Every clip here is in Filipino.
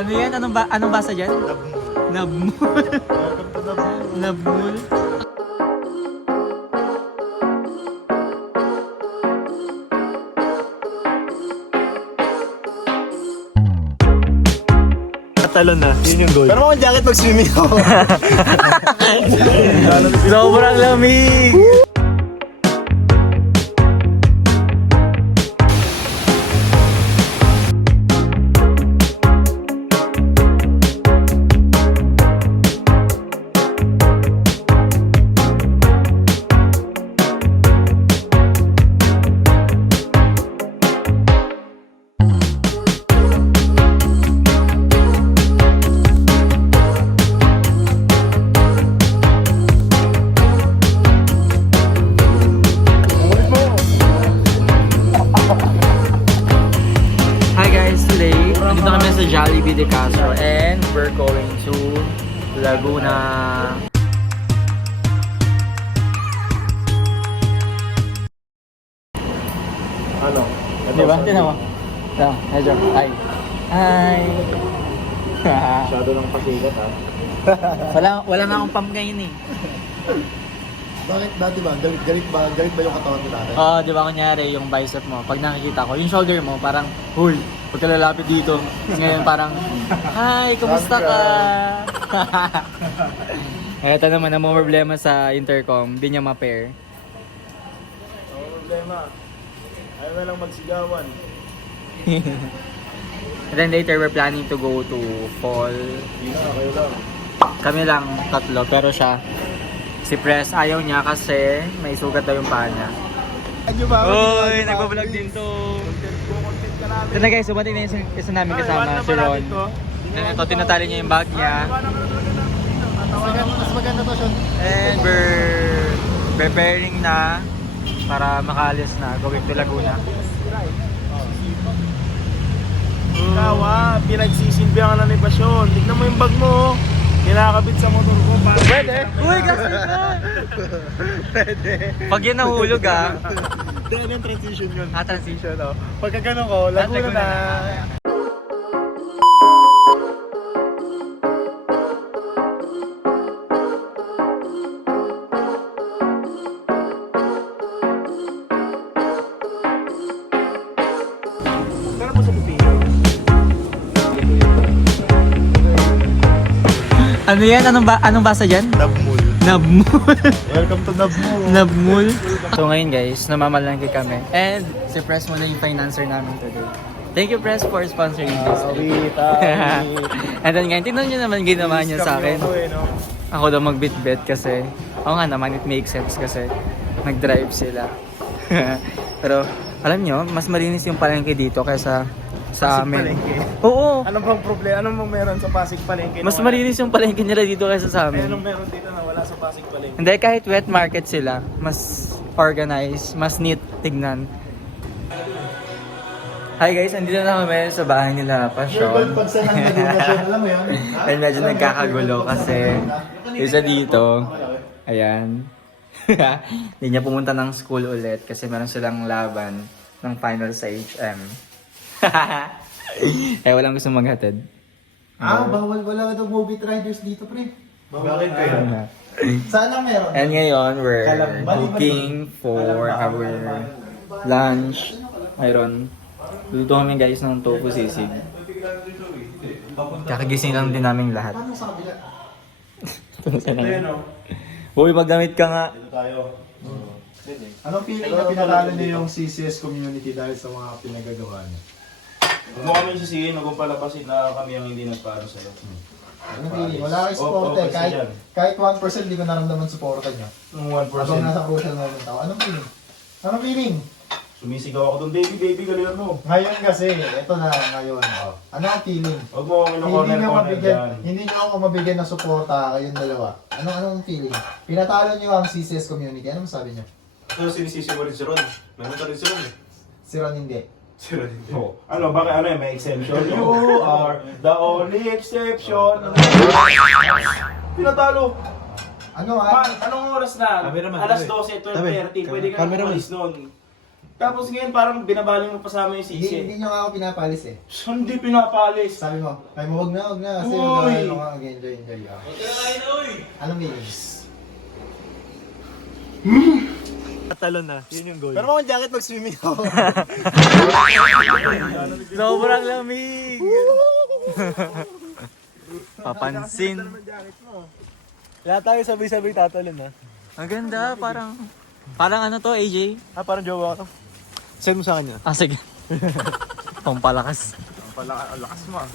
Ano yan? Anong basa dyan? Nabmul. Welcome to Nabmul. Nabmul. Talon na, yun yung goal. Pero mga jacket mag-swimming ako. Sobrang lamig. Nandito kami sa Jollibee de Castro and we're going to Laguna. Ano? Diba? Tinan mo. Ito, medyo. Hi. Hi. Masyado ng pasigat ha. wala na akong pump ngayon eh. Bakit dati ba? Galit ba yung katawan mo dati? Oo, di ba kunyari yung bicep mo, pag nakikita ko, yung shoulder mo, parang, huy, pagka lalapit dito. Ngayon parang, hi, kumusta ka? Eto naman, ang mga problema sa intercom, di niya ma-pair. Ang problema, ayaw na lang magsigawan. And then later, we're planning to go to fall. Hindi na, kayo lang. Kami lang, tatlo, pero siya, si Press, ayaw niya kasi may sugat daw yung paa niya. Ano ba? Uy, nagbablog din to. Content ka namin. Ito na guys, sumating na yung isa namin kasama, si Ron. And ito, tinatali niya yung bag niya. Mas maganda to, Sean. And we're preparing na para makalis na, going to Laguna. Ikaw pinagsisilbihan ka na ni Pasyon. Tignan mo yung bag mo. Kinakabit sa motor ko. Pwede? Uy, gas ka! Pwede. Pag yan nahulog Hindi, yung transition yun. transition oh. Pagka ganun ko, Laguna na. Pero po sa pipino. Ano yan? Anong basa dyan? Nabmul. Nabmul. Welcome to Nabmul. Nabmul. So ngayon guys, namamalangki kami. And si Press muna yung financer namin today. Thank you Press for sponsoring this. And then ngayon, tingnan nyo naman ginawa niya sa akin. Ako daw magbitbit kasi, oo nga naman, it makes sense kasi nag-drive sila. Pero alam nyo, mas malinis yung palengke dito kaysa sa Pasig amin. Palengke? Oo. Anong bang problema? Anong bang meron sa Pasig Palengke? Mas malinis yung palengke nila dito kaysa sa Ay, amin. anong meron dito na wala sa Pasig Palengke? Hindi, kahit wet market sila, mas organized, mas neat tignan. Hi guys, andito na kami sa bahay nila, Pasyon. Alam mo yun? And medyo nagkakagulo kasi isa dito, ayan. Hindi niya pumunta ng school ulit kasi meron silang laban ng final sa HM. Eh, walang gusto maghatid. Bawal wala daw movie riders dito, pre. Bakit kayo? Sana meron. And ngayon, we're Kalambal, cooking for our lunch. Mayroon. Luto kami guys ng tofu sisig. Kakagising lang din namin lahat. Paano sa kabila? Uy, magdamit ka nga. Dito tayo. Anong feeling na pinatalo niyo yung CCS community dahil sa mga pinagagawa niyo? Huwag mo kami sisihin, huwag mong palapasin na kami ang hindi nagpaano sa'yo. Anong feeling? Wala kang support eh. Kahit 1% di ko naramdaman supportan niyo. Nung Habang 1%. nasa crucial moment ako. Anong feeling? Anong feeling? Sumisigaw ako doon, baby, galingan mo. Ngayon kasi, eto na ngayon. Oh. Ano ang feeling? Huwag mo kami ng corner dyan. Hindi niyo ako mabigyan ng suporta kayong dalawa. Anong feeling? Pinatalo niyo ang CCS community. Ano masabi niyo? Pero sinisisi mo rin si Ron. Namunta rin si Ron eh. Si Ron hindi. Si Ron hindi. Oh. Ano, bakit ano may exemption? You are the only exception. Pinatalo. Ano Man, anong oras na? Cameraman, Alas tabi. 12, 12:30. Pwede ka na umalis noon. Tapos ngayon parang binabaling mo pa sa amin yung Hindi sisi. nyo nga ako pinapalis eh. Hindi pinapalis. Sabi mo, kaya mo wag na. Kasi Uy! ano nga, enjoy ka. Anong feelings? Talon na, yun yung goal. Pero mo jacket mag-swimming ako. Sobrang lamig! Papansin. Lahat tayo sabay-sabay tatalon ha. Ang ganda, parang ano to, AJ? Ah, parang jowa ko. Send mo sa kanya. Ah, sige. Pampalakas. Ang lakas mo ah.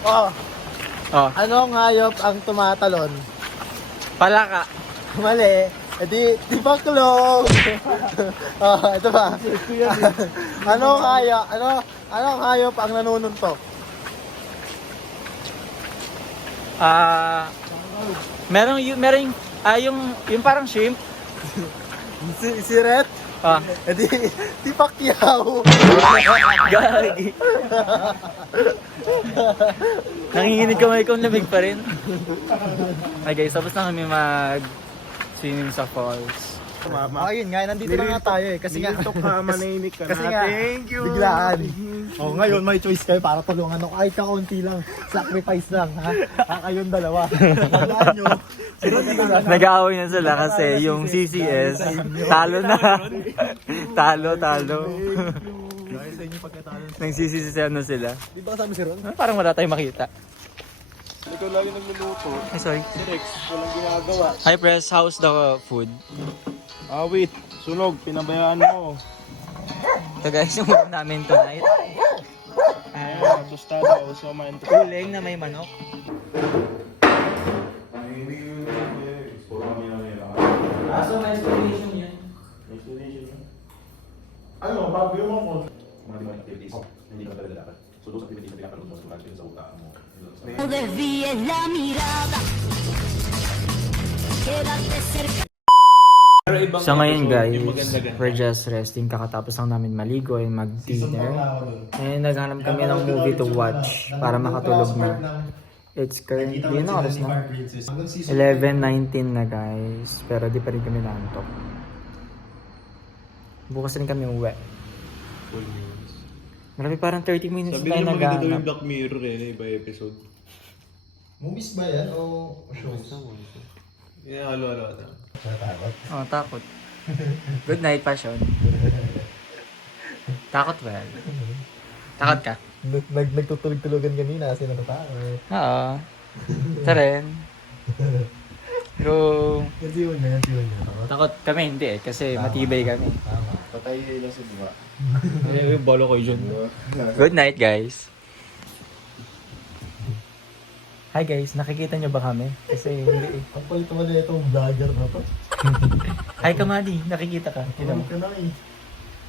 Oh, Oh, anong hayop ang tumatalon? palaka. Mali. E di baklong. Oh, ito ba? Anong hayop ang nanununtok? Yung parang shrimp. Si Red? Ah, E di Pacquiao. gagi. Nanginginig kamay kong lamig pa rin. Ay guys, tapos na kami mag-swimming sa falls. Ayun nga, nandito na nga tayo eh. Kasi nga, Niltok ka, manahimik ka kasi na. nga, Thank you. biglaan. Oh, ngayon may choice kayo para tulungan ako. Ay, kakaunti lang. Sacrifice lang, ha? Kayong dalawa. Walaan nyo. Nag-aaway na sila kasi yung CCS, talo na. Talo. Dahil sa inyo pagkatalo. Nang CCS na sila. Di ba kasama si Ron? Parang wala tayong makita. Ikaw lagi nagluluto. Ay, sorry. Si Rex, walang ginagawa. Hi, Press. How's the food? Ah, wait. Sunog, pinabayaan mo. Ito guys, yung ulam namin tonight. Ah, tostada o somain. Uling na may manok. So, my explanation yun. Ano, bago yung mga Mga di ba activities, hindi ka talaga dapat. So, those activities na pinapanood mo, sulat yun sa utak mo. No desvíes la mirada. Quédate cerca. So ngayon guys, we're just resting. Kakatapos lang namin maligo and mag-dinner. And naghanap kami ng movie to watch para makatulog na. It's currently, yun na oras na. 11:19 na guys. Pero di pa rin kami naantok. Bukas rin kami uwi. Marami parang 30 minutes Sabi tayo nila maganda daw yung naghahanap. Black Mirror eh, iba episode. Movies ba yan o shows? Yeah, halo-halo ata. Natatakot. Oh, takot. Good night, passion. Takot ba? Takot ka? Nagtutulog-tulogan kanina kasi natatakot. Oo. Ito rin. Pero Yan si Junya. takot kami hindi eh kasi matibay kami. Tama. Patay lang sa diba? Eh, bolo ko yun. Good night, guys. Hi guys, nakikita nyo ba kami? Kasi hindi eh. Ang palit naman na itong vlogger na to. Hi Kamadi, nakikita ka. Kita mo. Ka na eh.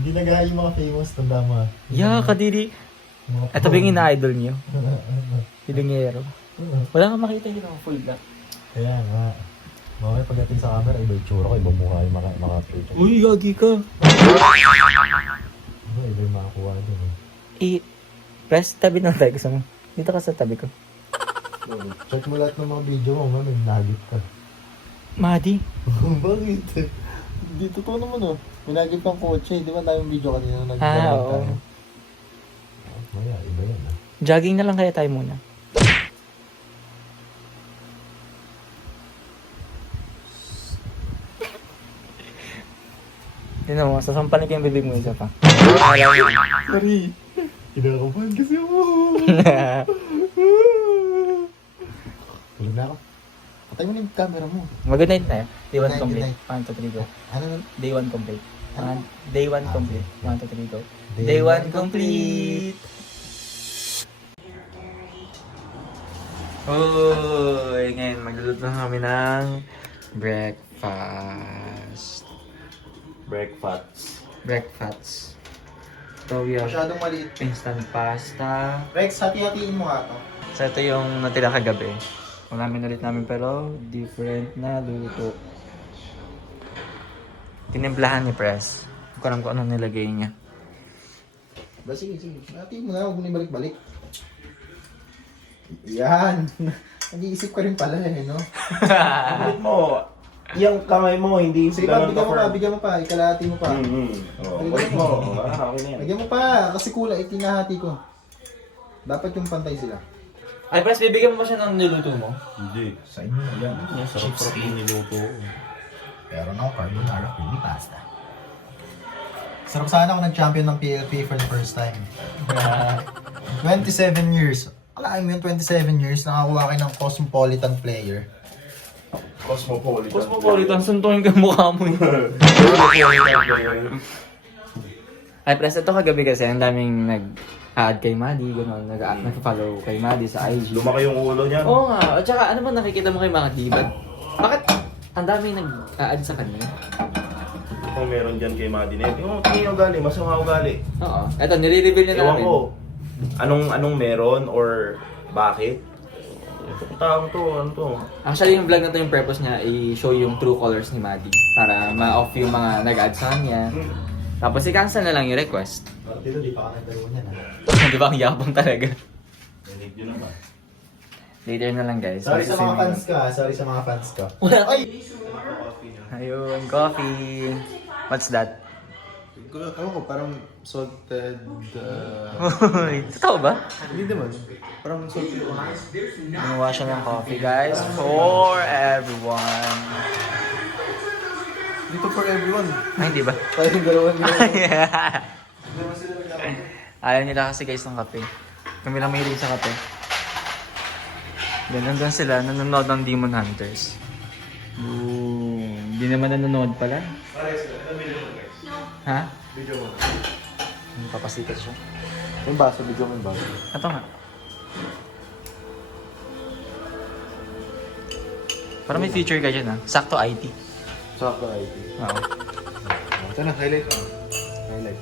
Hindi nag-ahay yung mga famous, tanda mo ah. Yeah, kadiri. Ito ba yung ina-idol nyo? Hilingero. Wala kang makita yun ang full black. Kaya nga. Mamaya pagdating sa camera, iba yung tsura ko, ibang mukha yung maka-picture. Uy, gagi ka. Iba yung makakuha dun eh. Press tabi ng tayo. Gusto mo? Dito ka sa tabi ko. Check mo lahat ng mga video mo, may nagit ka. Madi. Bakit? Hindi, totoo naman oh. May nagit kang kotse, di ba tayong video kanina na Oo. Maya, iba yan ah. Jogging na lang kaya tayo muna. Tignan mo, sasampalin ko yung bibig mo isa pa. Sorry. Kinakabahan kasi ako. Tulog na ako. Patay mo na yung camera mo. Mag-good night na eh. Day 1 Good complete. night. 1, 2, 3, go. Ano nun? Day 1 complete. Day 1 complete. 1, 2, 3, go. Day Day 1 one complete! Uy, ngayon magluluto na kami ng breakfast. Breakfast. So we have Masyadong maliit. instant pasta. Rex, hati-hatiin mo nga to. So ito yung natira kagabi. Ulamin ulit namin pero different na luto. Tinimplahan ni Press. Hindi ko alam kung ano nilagay niya. Sige. Hati mo na, huwag mo na ibalik-balik. Yan. Nag-iisip ka rin pala eh, no? Ulit mo. Yung kamay mo, hindi Sige pa, ganun bigyan mo pa. Ikalahati mo pa. Ulit mo. Okay na yan. Bigyan mo pa, kasi kulay, itinahati ko. Dapat yung pantay sila. Ay, Pres, bibigyan mo ba siya ng niluto mo? Hindi. Sa inyo na yan. Sarap-sarap yung niluto. Pero no, carbonara, creamy pasta. Sarap sana ako nag-champion ng PLP for the first time. 27 years. Alam mo yun, 27 years, nakakuha kayo ng cosmopolitan player. Cosmopolitan, suntuin ka mukha mo yun. Ay, Pres, ito kagabi kasi, ang daming nag-add kay Maddie, gano'n, nag-follow kay Maddie sa IG. Lumaki yung ulo niya. Oo nga, at saka ano ba nakikita mo kay Maddie? Bakit ang daming nag-add sa kanya? Kung meron dyan kay Madinet. Yung tingin ugali, masama ugali. Oo. Eto, nire-reveal na Ewan namin. ko, anong meron or bakit? Itong taong to, ano to? Actually, yung vlog na to, yung purpose niya, i-show yung true colors ni Maddie. Para ma-off yung mga nag-add sa kanya. Tapos i-cancel na lang yung request. Dito, di pa ka nagdalawa niyan, ha? Di ba ang yabang talaga? Dinig yun naman. Later na lang guys. Sorry sa mga fans ka. Wala. Ay! Ayun, coffee. What's that? Ewan ko, parang salted... Uy, totoo ba? Hindi naman. Parang salted... Gumawa siya ng coffee guys for everyone. Dito for everyone. Ay, hindi ba? Tayo yung dalawa nila. Ayaw nila kasi guys ng kape. Kami lang mahilig sa kape. Ganun doon sila, nanonood ng Demon Hunters. Hindi naman nanonood pala. Ha? Video mo. Papasikat siya. Yung baso, video mo yung baso. Ito nga. Parang may feature ka dyan ha. Sakto IT. Sakto IT. Oo. Ito na, highlight mo. Highlight.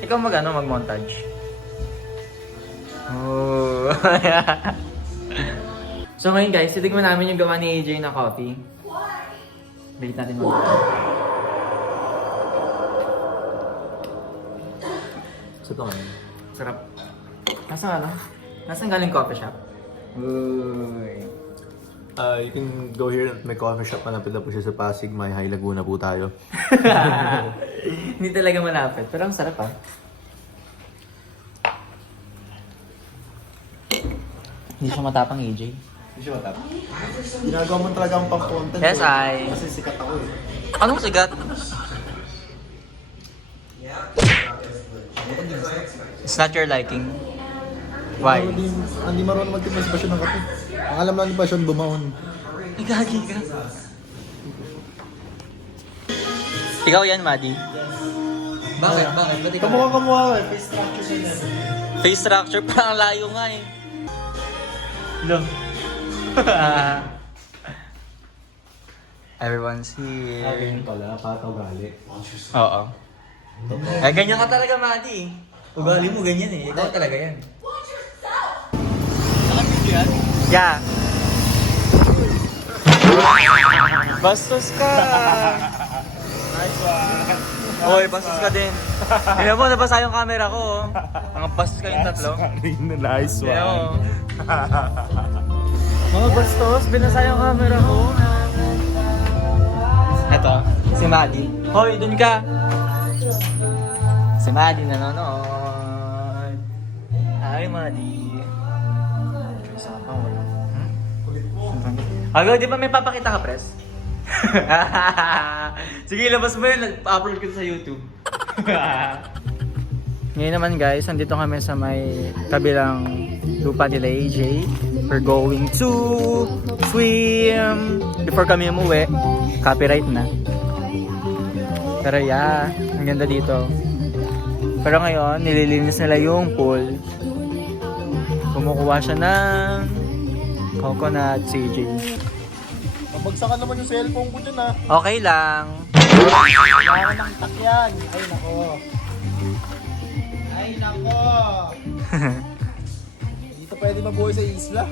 Ikaw mag-montage. Oh. So ngayon guys, titigman namin yung gawa ni AJ na coffee. Bait natin mag So ito ngayon. Sarap. Nasaan galing coffee shop? Uy. You can go here at may coffee shop. Malapit na po siya sa Pasig. May High Laguna po tayo. Hindi talaga malapit, pero ang sarap ah. Hindi siya matapang AJ. Hindi siya matap. Ginagawa mo talaga ang pang-content. Yes, I. Kasi sikat ako eh. Anong sigat? It's not your liking. Why? Hindi marunong magtimpla si Pasyon ng kape. Ang alam lang ni Pasyon, bumaon. Igagi ka. Ikaw yan, Maddie. Bakit? Ba't ikaw? Kamukha ka eh. Face structure yun eh. Face structure, parang layo nga eh. Look. Everyone's here. pala, pataw gali. Oo. Ay, ganyan ka talaga, Maddie. Ugali mo ganyan eh. Ikaw talaga yan. Nakapit yan? Yeah. Bastos ka! Nice one! Hoy, bastos ka din. Tignan mo, nabasa yung camera ko. Oh. Mga bastos kayong tatlo. Nice Tignan mo. Mga bastos, binasa yung camera ko. Eto, si Maddie. Hoy, dun ka! Si Maddie nanonood. Hi, Maddie. Isa ka wala. Agaw, di ba may papakita ka, Pres? Sige, labas mo yun. Pa-upload ko sa YouTube. Ngayon naman guys, nandito kami sa may kabilang lupa nila AJ. We're going to swim. Before kami umuwi, copyright na. Pero yeah, ang ganda dito. Pero ngayon, nililinis nila yung pool. Kumukuha siya ng coconut si AJ. Mabagsakan naman yung cellphone ko dyan ah. Okay lang. Kaya nang takyan. Ay nako. Ay nako. Dito pwede mabuhay sa isla.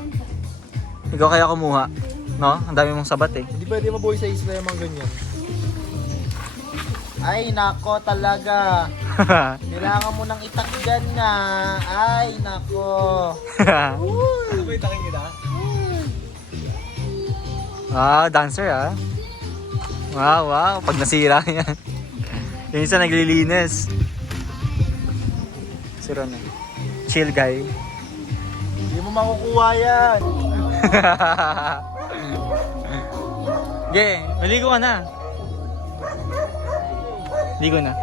Ikaw kaya kumuha. No? Ang dami mong sabat eh. Hindi pwede mabuhay sa isla yung mga ganyan. Ay, nako talaga. Kailangan mo nang itakgan nga. Ay, nako. Ano ba itakin nila? Wow, dancer ah. Wow, wow. Pag nasira yan. Yung isa naglilinis. Si Ron eh. Chill guy. Hindi mo makukuha yan. Okay, maligo ka na. Ligo na.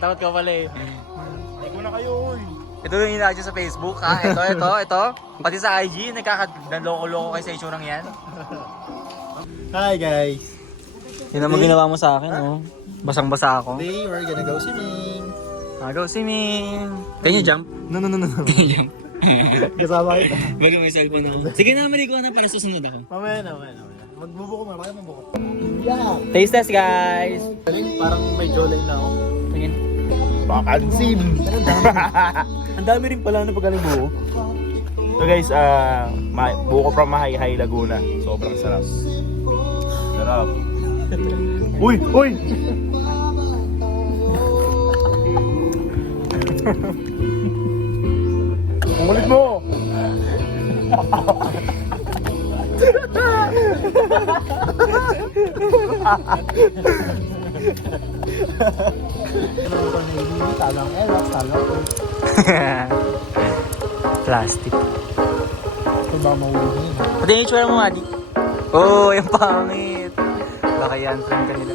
Takot ka pala eh. Hindi ko na kayo, uy. Ito yung ina-adjust sa Facebook ha. Ito. Pati sa IG, nagkakadaloko-loko kayo sa itsurang yan. Hi guys. Yun naman ginawa mo sa akin, oh. Basang-basa ako. Today we're gonna go swimming. Go swimming. Can you jump? No. Can you jump? Kasama kita. Bago may cellphone ako. Sige na, maligo na para susunod ako. Mamaya na. Magbubuko mo, bakit magbuko? Yeah. Taste test, guys! Galing, parang may jawline na ako. Tingin. Pakansin. Ang dami rin pala na pagaling buo. So guys, buko from Mahayhay, Laguna. Sobrang sarap. Sarap. Uy! Ang kulit mo! Talang elak, talang ko. Plastic. Ito ba mauwi? Pati yung itsura mo, Madi. Oh, yung pangit. Baka yan, friend ka nila.